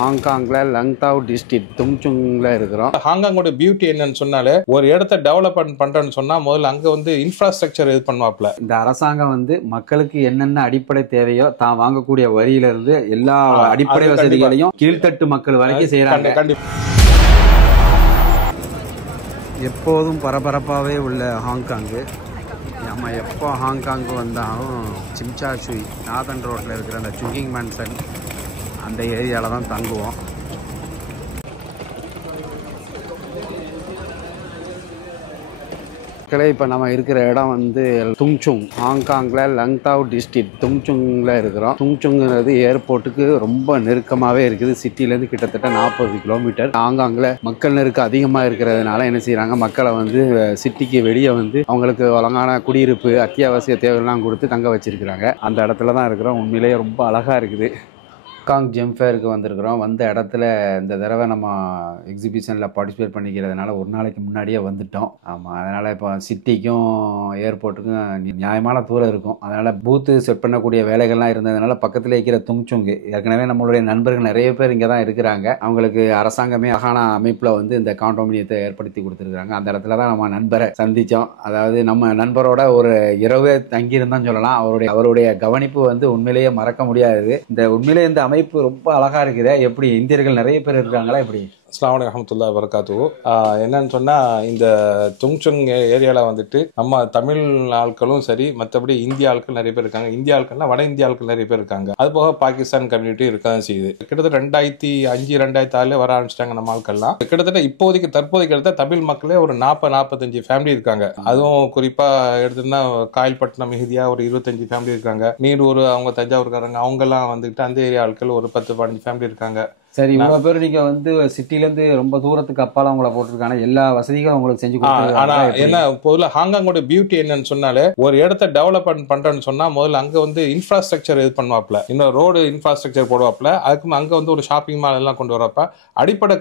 ஹாங்காங்ல லங்தாவ் district துங்சுங்ல இருக்கிறோம். ஹாங்காங்கோட beauty என்னன்னு சொன்னாலே ஒரு இடத்த டெவலப்மெண்ட் பண்றேன்னு சொன்னா முதல்ல அங்க இன்ஃப்ராஸ்ட்ரக்சர் இது பண்ணுவாப்ல. இந்த அரசாங்கம் மக்களுக்கு என்னென்ன அடிப்படை தேவையோ தான் வாங்கக்கூடிய வரியில இருந்து எல்லா அடிப்படை வசதிகளையும் கீழ்த்தட்டு மக்கள் வரைக்கும் செய்யறாங்க. எப்போதும் பரபரப்பாகவே உள்ள ஹாங்காங்கு. நம்ம எப்போ ஹாங்காங்கு வந்தாலும் சிம்சா சுய் நாதன் ரோட்டில் இருக்கிற அந்த சுங்கிங் மேன்சன் அந்த ஏரியாவில் தான் தங்குவோம். இப்போ நம்ம இருக்கிற இடம் துங்சுங், ஹாங்காங்ல லங்தாவ் டிஸ்ட்ரிக்ட் துங்சுங்ல இருக்கிறோம். துங்சுங்கிறது ஏர்போர்ட்டுக்கு ரொம்ப நெருக்கமாகவே இருக்குது. சிட்டிலேருந்து கிட்டத்தட்ட 40 கிலோமீட்டர். ஹாங்காங்ல மக்கள் நெருக்கம் அதிகமாக இருக்கிறதுனால என்ன செய்கிறாங்க, மக்களை சிட்டிக்கு வெளியே அவங்களுக்கு ஒழுங்கான குடியிருப்பு அத்தியாவசிய தேவைகள்லாம் கொடுத்து தங்க வச்சிருக்கிறாங்க. அந்த இடத்துல தான் இருக்கிறோம். உண்மையிலேயே ரொம்ப அழகாக இருக்குது. ஹாங்காங் ஜெம் ஃபேருக்கு வந்திருக்கிறோம். வந்த இடத்துல இந்த தடவை நம்ம எக்ஸிபிஷனில் பார்ட்டிசிபேட் பண்ணிக்கிறதுனால ஒரு நாளைக்கு முன்னாடியே வந்துட்டோம். ஆமாம், அதனால் இப்போ சிட்டிக்கும் ஏர்போர்ட்டுக்கும் நியாயமான தூரம் இருக்கும். அதனால் பூத்து செட் பண்ணக்கூடிய வேலைகள்லாம் இருந்ததுனால பக்கத்தில் இருக்கிற துங்சுங்கு, ஏற்கனவே நம்மளுடைய நண்பர்கள் நிறைய பேர் இங்கே தான் இருக்கிறாங்க. அவங்களுக்கு அரசாங்கமே அழகான அமைப்பில் இந்த காண்டோமினியத்தை ஏற்படுத்தி கொடுத்துருக்குறாங்க. அந்த இடத்துல தான் நம்ம நண்பரை சந்தித்தோம். அதாவது நம்ம நண்பரோட ஒரு இரவே தங்கியிருந்தான்னு சொல்லலாம். அவருடைய கவனிப்பு உண்மையிலேயே மறக்க முடியாது. உண்மையிலேயே இந்த அமைப்பு ரொம்ப அழகா இருக்குது. எப்படி இந்தியர்கள் நிறைய பேர் இருக்காங்களா? எப்படி? அஸ்ஸலாமு அலைக்கும் வரஹ்மத்துல்லாஹி வபரகாத்துஹு. என்னன்னு சொன்னா இந்த துங்சுங் ஏரியால நம்ம தமிழ் ஆட்களும் சரி, மற்றபடி இந்திய ஆட்கள் நிறைய பேர் இருக்காங்க. இந்திய ஆட்கள்லாம் வட இந்திய ஆட்கள் நிறைய பேர் இருக்காங்க. அது போக பாகிஸ்தான் கம்யூனிட்டி இருக்கதான் செய்யுது. கிட்டத்தட்ட 2005 2006 வர ஆரம்பிச்சிட்டாங்க நம்ம ஆட்கள்லாம். கிட்டத்தட்ட தற்போதைக்கு எடுத்த தமிழ் மக்களே ஒரு 40-45 ஃபேமிலி இருக்காங்க. அதுவும் குறிப்பா எடுத்துன்னா காயல்பட்டினம் மிகுதியா ஒரு 25 ஃபேமிலி இருக்காங்க. நீரூர் அவங்க தஞ்சாவூர்காரங்க அவங்கெல்லாம் அந்த ஏரியா ஆட்கள் ஒரு 10-15 ஃபேமிலி இருக்காங்க. சரி, இவ்வளவு பேர் நீங்க சிட்டில இருந்து ரொம்ப தூரத்துக்கு அப்பால உங்களை போட்டிருக்காங்க. எல்லா வசதிகளும் உங்களுக்கு செஞ்சு கொடுத்தாங்க. ஆனா என்ன பொதுவா ஹாங்காங்கோட பியூட்டி என்னன்னு சொன்னாலே ஒரு இடத்த டெவலப்மெண்ட் பண்றேன்னு சொன்னா முதல்ல அங்க இன்ஃப்ராஸ்ட்ரக்சர் இது பண்ணுவாப்ல, இன்னும் ரோடு இன்ஃப்ராஸ்ட்ரக்சர் போடுவாப்ல. அதுக்கு அங்க ஒரு ஷாப்பிங் மால் எல்லாம் கொண்டு வரப்ப அடிப்படை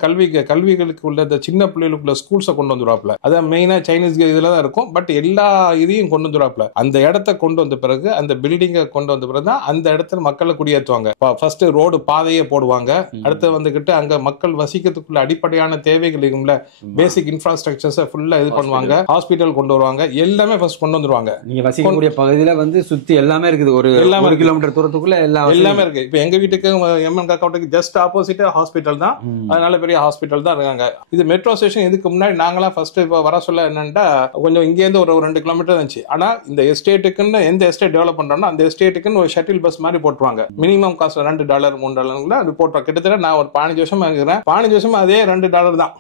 கல்விகளுக்கு உள்ள இந்த சின்ன பிள்ளைகளுக்குள்ள ஸ்கூல்ஸை கொண்டு வந்துருவாப்ல. அதான் மெயினா சைனீஸ் இதுல தான் இருக்கும். பட் எல்லா இதையும் கொண்டு வந்துருவாப்ல. அந்த இடத்த கொண்டு வந்த பிறகு, அந்த பில்டிங்கை கொண்டு வந்த பிறகு தான் அந்த இடத்துல மக்களை குடியேற்றுவாங்க. ஃபர்ஸ்ட் ரோடு பாதையே போடுவாங்க. வந்துகிட்டு அங்க மக்கள் வசிக்கிறதுக்குள்ள அடிப்படையான தேவைகள் இருக்கும்ல, பேசிக் இன்ஃப்ராஸ்ட்ரக்சர்ஸ் ஃபுல்லா இது பண்ணுவாங்க. ஹாஸ்பிட்டல் கொண்டு வருவாங்க. எல்லாமே ஃபர்ஸ்ட் கொண்டு வந்துருவாங்க. நீங்க வசிக்கக்கூடிய பகுதியில சுத்தி எல்லாமே இருக்குது. ஒரு 1 கிலோமீட்டர் தூரத்துக்குள்ள எல்லாமே இருக்கு. இப்ப எங்க வீட்டுக்கு எம்என் காக்காவுக்கு ஜஸ்ட் ஆப்போசிட் ஹாஸ்பிட்டல் தான். அதனால பெரிய ஹாஸ்பிட்டல் தான் இருக்காங்க. இது மெட்ரோ ஸ்டேஷன். இதுக்கு முன்னாடி நாங்களாம் ஃபர்ஸ்ட் வர சொல்ல என்னன்னா கொஞ்சம் இங்க இருந்து ஒரு 2 கிலோமீட்டர் இருந்துச்சு. ஆனா இந்த எஸ்டேட்டுக்குன்னு எந்த எஸ்டேட் டெவலப் பண்றோம்னா அந்த எஸ்டேட்டுக்குன்னு ஒரு ஷட்டில் பஸ் மாதிரி போட்டுருவாங்க. மினிமம் காஸ்ட் $2 $3 அது போட்டுருவாங்க. கிட்டத்தட்ட நான் ஒரு 15 வருஷமா இருக்கிறேன். 15 வருஷமா அதே $2 தான்.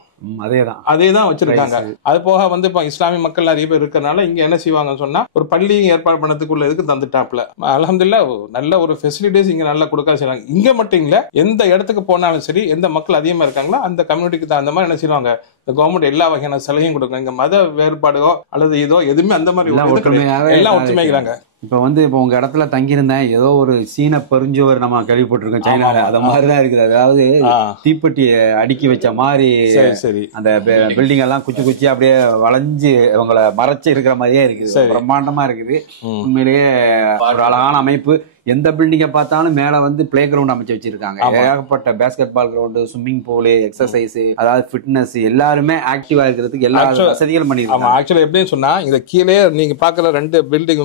அதேதான் வச்சிருக்காங்க. அது போக இப்ப இஸ்லாமிய மக்கள் நிறைய பேர் இருக்கிறதுனால இங்க என்ன செய்வாங்கன்னு சொன்னா ஒரு பள்ளி ஏற்பாடு பண்ணதுக்குள்ள இதுக்கு தந்துட்டாப்ல. அல்ஹம்துலில்லாஹ் நல்ல ஒரு ஃபெசிலிட்டிஸ் இங்க நல்லா கொடுக்க செய்யறாங்க. இங்க மட்டும் இல்ல, எந்த இடத்துக்கு போனாலும் சரி, எந்த மக்கள் அதிகமா இருக்காங்களோ அந்த கம்யூனிட்டிக்கு தகுந்த மாதிரி என்ன செய்வாங்க, இந்த கவர்மெண்ட் எல்லா வகையான சலுகையும் கொடுக்கும். இங்க மத வேறுபாடுகளோ அல்லது ஏதோ எதுவுமே அந்த மாதிரி எல்லாம் ஒற்றுமைக்கிறாங்க. இப்ப இப்போ உங்க இடத்துல தங்கியிருந்தேன். ஏதோ ஒரு சீன பெருஞ்சுவர் நம்ம கேள்விப்பட்டிருக்கோம் சைனால. அத மாதிரிதான் இருக்குது. அதாவது தீப்பெட்டி அடுக்கி வச்ச மாதிரி அந்த பில்டிங் எல்லாம் குச்சி அப்படியே வளைஞ்சு அவங்கள மறைச்சு இருக்கிற மாதிரியே இருக்குது. பிரம்மாண்டமா இருக்குது. உண்மையிலேயே ஒரு அழகான அமைப்பு. எந்த பில்டிங்கை பார்த்தாலும் மேல பிளே கிரவுண்ட் அமைச்சு வச்சிருக்காங்க. ஏகப்பட்ட basketball ground, swimming pool, exercise, அதாவது ஃபிட்னஸ், எல்லாருமே ஆக்டிவா இருக்கிறதுக்கு எல்லா வசதிகளும் பண்ணிருக்காங்க. ஆக்சுவலா எப்படின்னு சொன்னா இங்க கீழே நீங்க பாக்குற 2 பில்டிங்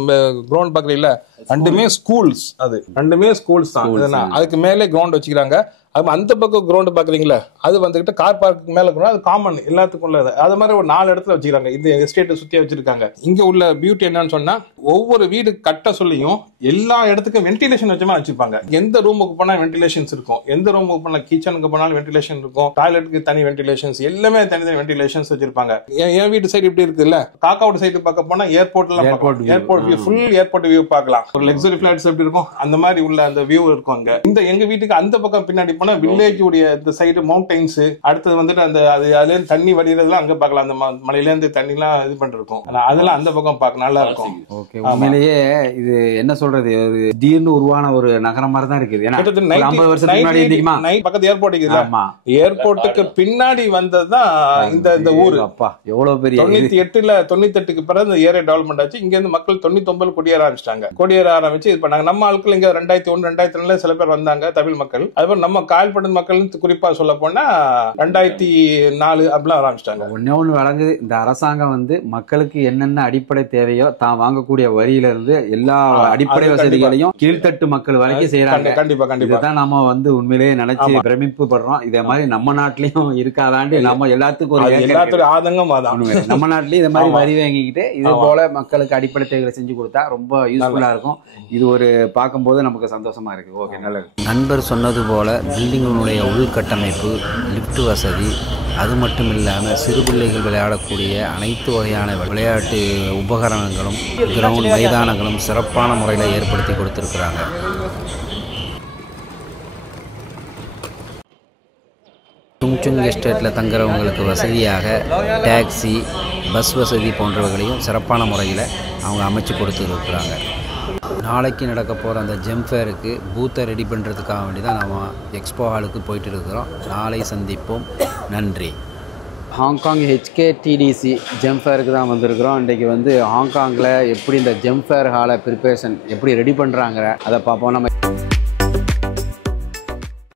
கிரவுண்ட் பாக்குறீங்களா, ரெண்டுமே ஸ்கூல்ஸ். அது ரெண்டுமே ஸ்கூல்ஸ் தான். அதுக்கு மேலே கிரவுண்ட் வச்சுக்கிறாங்க. அந்த பக்கம் கிரவுண்ட் பாக்குறீங்களா, அது கார் பார்க்கு மேல அது காமன் எல்லாத்துக்கும் உள்ளது. அது மாதிரி ஒரு 4 இடத்துல வச்சுக்கிறாங்க. இந்த எஸ்டேட்டை சுத்தி வச்சிருக்காங்க. இங்க உள்ள பியூட்டி என்னன்னு சொன்னா ஒவ்வொரு வீடு கட்ட சொல்லியும் எல்லா இடத்துக்கும் வென்டிலேஷன் வச்சுமா வச்சிருப்பாங்க. எந்த ரூமுக்கு போனா வென்டிலேஷன்ஸ் இருக்கும், எந்த ரூமுக்கு போனா கிச்சனுக்கு போனாலும் வென்டிலேஷன் இருக்கும், டாய்லெட்டுக்கு தனி வென்டிலேஷன்ஸ், எல்லாமே தனித்தனி வென்டிலேஷன்ஸ் வச்சிருப்பாங்க. என் வீட்டு சைடு இப்படி இருக்கு இல்ல, காக்காவோட சைடு பார்க்க போனா ஏர்போர்ட்ல airport view, full airport view பார்க்கலாம். ஒரு லக்ஸரி ஃபிளைட்ஸ் எப்படி இருக்கும் அந்த மாதிரி உள்ள அந்த வியூ இருக்கும். அங்க எங்க வீட்டுக்கு அந்த பக்கம் பின்னாடி வில்லேஜ் உடைய இந்த சைடு மவுண்டைன்ஸ், அடுத்தது அந்த அதுல தண்ணி வடிகிறதுலாம் அங்க பார்க்கலாம். அந்த மலையில இருந்து தண்ணி எல்லாம் இது பண்ணிருக்கும். அதெல்லாம் அந்த பக்கம் பார்க்க நல்லா இருக்கும். உண்மையிலேயே இது என்ன சொல்றது, ஒரு திடீர்னு உருவான ஒரு நகரம் மாதிரி தான் இருக்குது. 50 வருஷத்துக்கு முன்னாடி பக்கத்து ஏர்போர்ட் இருக்குது. ஏர்போர்ட்டுக்கு பின்னாடி வந்ததுதான் இந்த ஊரு. அப்பா எவ்வளவு பெரிய 98க்கு பிறகு இந்த ஏரியா டெவலப்மெண்ட் ஆச்சு. இங்க இருந்து மக்கள் 99 குடியேற ஆரம்பிச்சிட்டாங்க. குடியேற ஆரம்பிச்சு இது பண்ணாங்க. நம்ம ஆட்கள் இங்க 2001 2002 சில பேர் வந்தாங்க தமிழ் மக்கள். அதுபோல நம்ம காயல்பட்ட மக்கள் குறிப்பா சொல்ல போனா 2004 அப்படிலாம் ஆரம்பிச்சிட்டாங்க. ஒண்ணு வழங்குது, இந்த அரசாங்கம் வந்து மக்களுக்கு என்னென்ன அடிப்படை தேவையோ தான் வாங்கக்கூடிய வரியில இருந்து எல்லா அடிப்படை வசதிகளையும் கீழ்த்தட்டு மக்கள் வரைக்கும் செய்யறாங்க. கண்டிப்பா கண்டிப்பா இதுதான் நம்ம வந்து உண்மையிலேயே நினைச்சு பிரமிப்பு படுறோம். இதே மாதிரி நம்ம நாட்டிலயும் இருக்காதாண்டு நம்ம எல்லாத்துக்கும் ஒரு எல்லாத்தோட ஆதங்கம் அதான். நம்ம நாட்டிலயும் இந்த மாதிரி வரி வாங்கிக்கிட்டு இது போல மக்களுக்கு அடிப்படை தேவைகளை செஞ்சு கொடுத்தா ரொம்ப யூஸ்ஃபுல்லா இருக்கும். இது ஒரு பார்க்கும்போது நமக்கு சந்தோஷமா இருக்கு. ஓகே, நல்லது. நண்பர் சொன்னது போல பில்டிங்களுடைய உள்கட்டமைப்பு, லிஃப்ட் வசதி, அது மட்டும் இல்லாமல் சிறு பிள்ளைகள் விளையாடக்கூடிய அனைத்து வகையான விளையாட்டு உபகரணங்களும் கிரவுண்ட் மைதானங்களும் சிறப்பான முறையில் ஏற்படுத்தி கொடுத்துருக்குறாங்க. துங்சுங் எஸ்டேட்டில் தங்குறவங்களுக்கு வசதியாக டாக்ஸி, பஸ் வசதி போன்றவைகளையும் சிறப்பான முறையில் அவங்க அமைச்சு கொடுத்துருக்குறாங்க. நாளைக்கு நடக்க போகிற அந்த ஜெம் ஃபேருக்கு பூத்தை ரெடி பண்ணுறதுக்காக வேண்டி தான் நம்ம எக்ஸ்போ ஹாலுக்கு போயிட்டு இருக்கிறோம். நாளை சந்திப்போம். நன்றி. ஹாங்காங் HKTDC ஜெம் ஃபேருக்கு தான் வந்திருக்கிறோம். இன்றைக்கி வந்து ஹாங்காங்கில் எப்படி இந்த ஜெம் ஃபேர் ஹாலை ப்ரிப்பரேஷன் எப்படி ரெடி பண்ணுறாங்க அதை பார்ப்போம். நம்ம